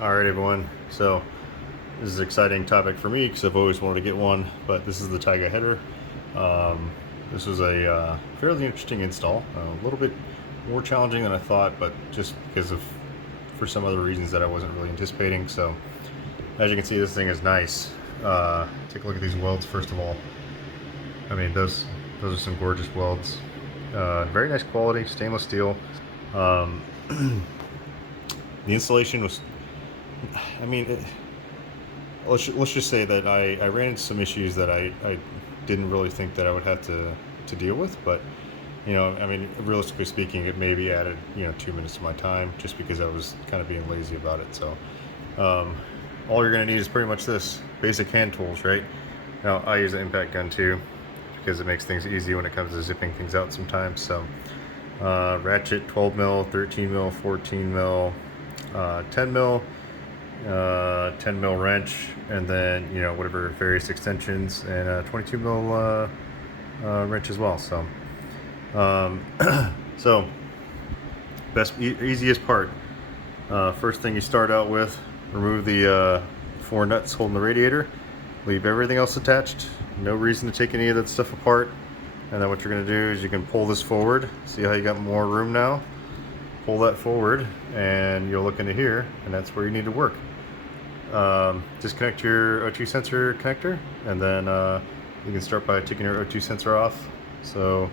All right, everyone. So this is an exciting topic for me because I've always wanted to get one, but this is the Tyga Header. This was a fairly interesting install, a little bit more challenging than I thought, but just because of for some other reasons that I wasn't really anticipating. So as you can see, this thing is nice. Take a look at these welds first of all. I mean, those are some gorgeous welds. Very nice quality, stainless steel. Um, the installation was, I mean, let's just say that I ran into some issues that I didn't really think that I would have to deal with, but I mean, realistically speaking, it maybe added 2 minutes to my time just because I was kind of being lazy about it. So all you're going to need is pretty much this basic hand tools, right? Now I use an impact gun too because it makes things easy when it comes to zipping things out sometimes. So ratchet, 12 mil, 13 mil, 14 mil, 10 mil, 10 mil wrench, and then whatever various extensions, and a 22 mil wrench as well. So so easiest part, first thing you start out with, remove the 4 nuts holding the radiator, leave everything else attached, no reason to take any of that stuff apart. And then what you're going to do is you can pull this forward. See how you got more room now? Pull that forward and you'll look into here, and that's where you need to work. Disconnect your O2 sensor connector, and then you can start by taking your O2 sensor off. So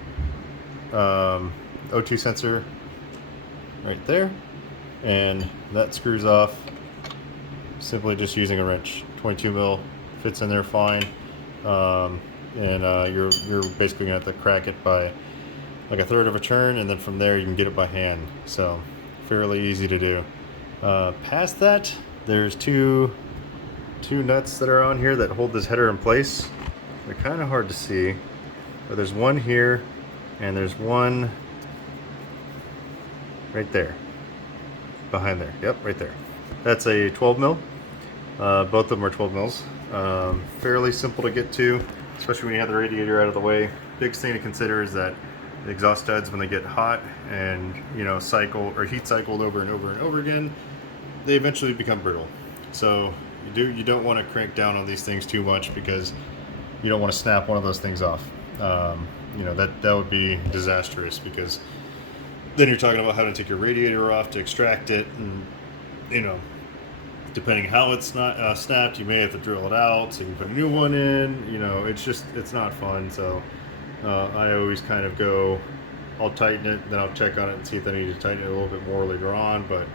O2 sensor right there, and that screws off simply just using a wrench. 22 mil fits in there fine. You're basically gonna have to crack it by like 1/3 of a turn, and then from there you can get it by hand. So fairly easy to do. Past that, there's two nuts that are on here that hold this header in place. They're kind of hard to see, but there's one here and there's one right there behind there. Yep, right there. That's a 12 mil. Both of them are 12 mils. Fairly simple to get to, especially when you have the radiator out of the way. Biggest thing to consider is that the exhaust studs, when they get hot and cycle or heat cycled over and over and over again, they eventually become brittle. So you don't want to crank down on these things too much because you don't want to snap one of those things off. That would be disastrous, because then you're talking about having to take your radiator off to extract it, and depending how it's not snapped, you may have to drill it out so you can put a new one in. It's not fun. So I always kind of go, I'll tighten it, then I'll check on it and see if I need to tighten it a little bit more later on. But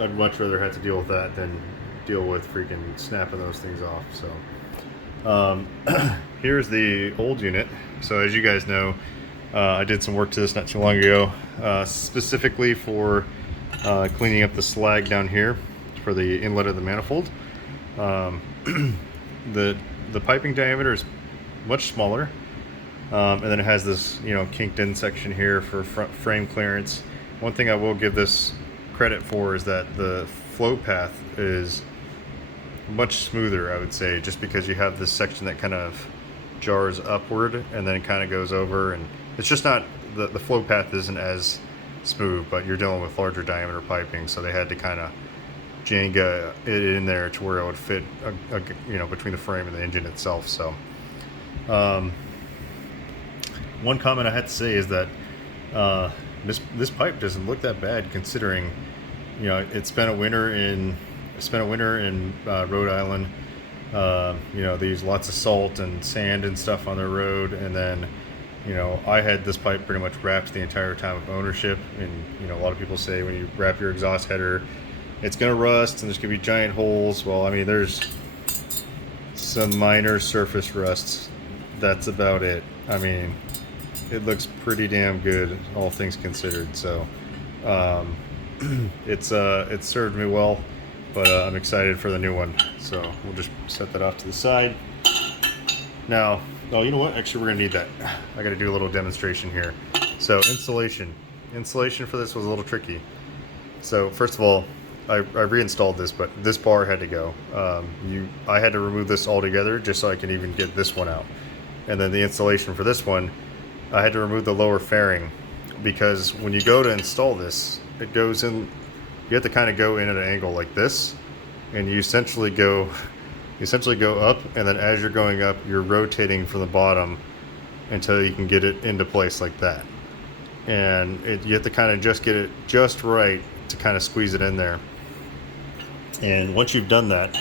I'd much rather have to deal with that than deal with freaking snapping those things off. So here's the old unit. So as you guys know, I did some work to this not too long ago, specifically for cleaning up the slag down here for the inlet of the manifold. The piping diameter is much smaller, and then it has this kinked in section here for front frame clearance. One thing I will give this credit for is that the flow path is much smoother, I would say, just because you have this section that kind of jars upward and then it kind of goes over, and it's just not, the flow path isn't as smooth, but you're dealing with larger diameter piping, so they had to kind of Jenga it in there to where it would fit between the frame and the engine itself. So one comment I had to say is that this pipe doesn't look that bad, considering it spent a winter in Rhode Island. They use lots of salt and sand and stuff on their road, and then I had this pipe pretty much wrapped the entire time of ownership. And a lot of people say when you wrap your exhaust header, it's gonna rust and there's gonna be giant holes. Well, I mean, there's some minor surface rusts. That's about it. I mean, it looks pretty damn good, all things considered. So it's served me well, but I'm excited for the new one. So we'll just set that off to the side. Now, oh, you know what? Actually, we're gonna need that. I gotta do a little demonstration here. So installation for this was a little tricky. So first of all, I reinstalled this, but this bar had to go. I had to remove this altogether just so I can even get this one out. And then the installation for this one, I had to remove the lower fairing, because when you go to install this, it goes in you have to kind of go in at an angle like this, and you essentially go up, and then as you're going up, you're rotating from the bottom until you can get it into place like that. And you have to kind of just get it just right to kind of squeeze it in there. And once you've done that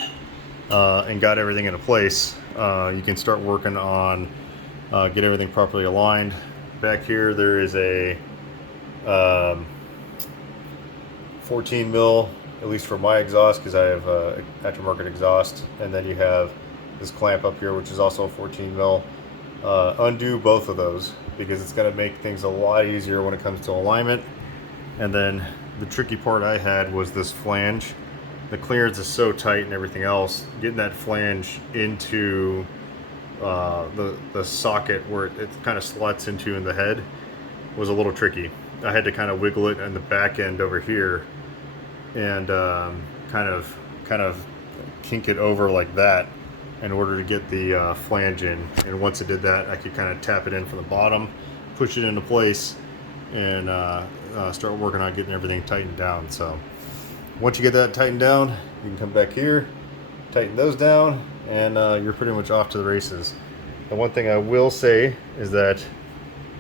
and got everything into place, you can start working on get everything properly aligned. Back here there is a 14 mil, at least for my exhaust, because I have aftermarket exhaust, and then you have this clamp up here which is also 14 mil. Undo both of those because it's going to make things a lot easier when it comes to alignment. And then the tricky part I had was this flange. The clearance is so tight and everything else, getting that flange into the socket where it kind of slots into in the head was a little tricky. I had to kind of wiggle it on the back end over here and kind of kink it over like that in order to get the flange in. And once it did that, I could kind of tap it in from the bottom, push it into place, and start working on getting everything tightened down. So once you get that tightened down, you can come back here, tighten those down, and you're pretty much off to the races. The one thing I will say is that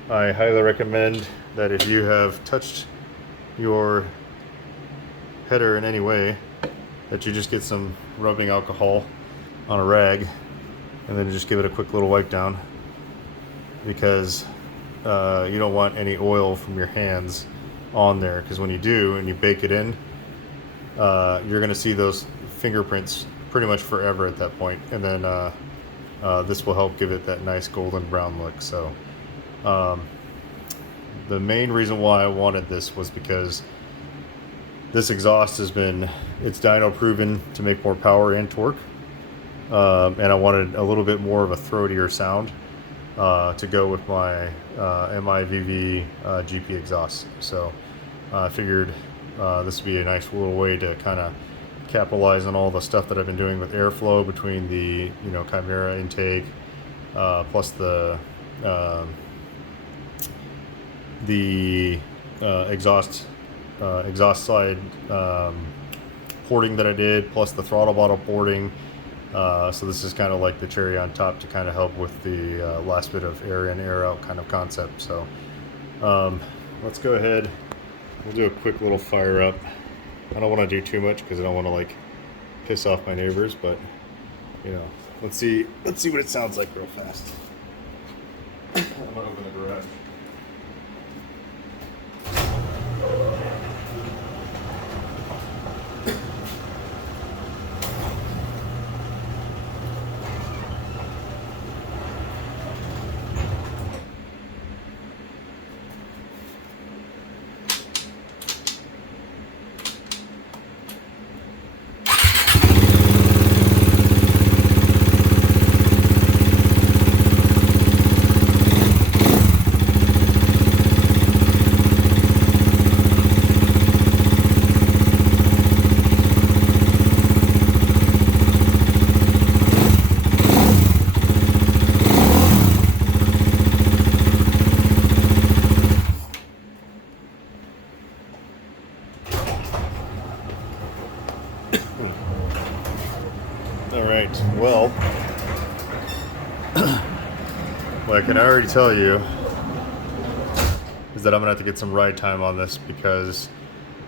I highly recommend that if you have touched your header in any way, that you just get some rubbing alcohol on a rag and then just give it a quick little wipe down, because you don't want any oil from your hands on there, because when you do and you bake it in, you're going to see those fingerprints pretty much forever at that point. And then this will help give it that nice golden brown look. So the main reason why I wanted this was because this exhaust it's dyno proven to make more power and torque, and I wanted a little bit more of a throatier sound to go with my MIVV GP exhaust. So I figured this would be a nice little way to kind of capitalize on all the stuff that I've been doing with airflow between the Chimera intake plus the exhaust side porting that I did, plus the throttle bottle porting. So this is kind of like the cherry on top to kind of help with the last bit of air in, air out kind of concept. So let's go ahead. We'll do a quick little fire up. I don't want to do too much because I don't want to like piss off my neighbors, but let's see what it sounds like real fast. I'm gonna open the garage. Alright, well, what I can already tell you is that I'm going to have to get some ride time on this, because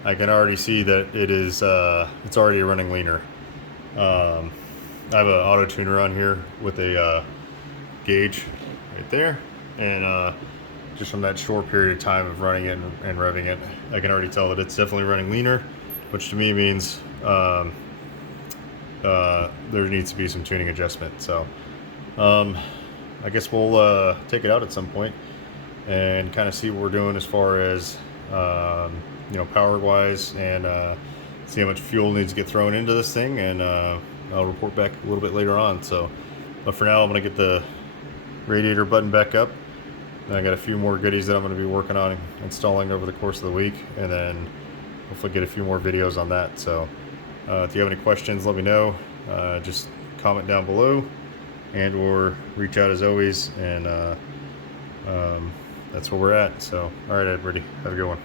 I can already see that it's already running leaner. I have an auto tuner on here with a gauge right there, and just from that short period of time of running it and revving it, I can already tell that it's definitely running leaner, which to me means there needs to be some tuning adjustment. So I guess we'll take it out at some point and kind of see what we're doing as far as power wise, and see how much fuel needs to get thrown into this thing, and I'll report back a little bit later on. So but for now, I'm going to get the radiator button back up, and I got a few more goodies that I'm going to be working on installing over the course of the week, and then hopefully get a few more videos on that. So if you have any questions, let me know. Just comment down below, and or reach out as always, and that's where we're at. So all right, everybody, have a good one.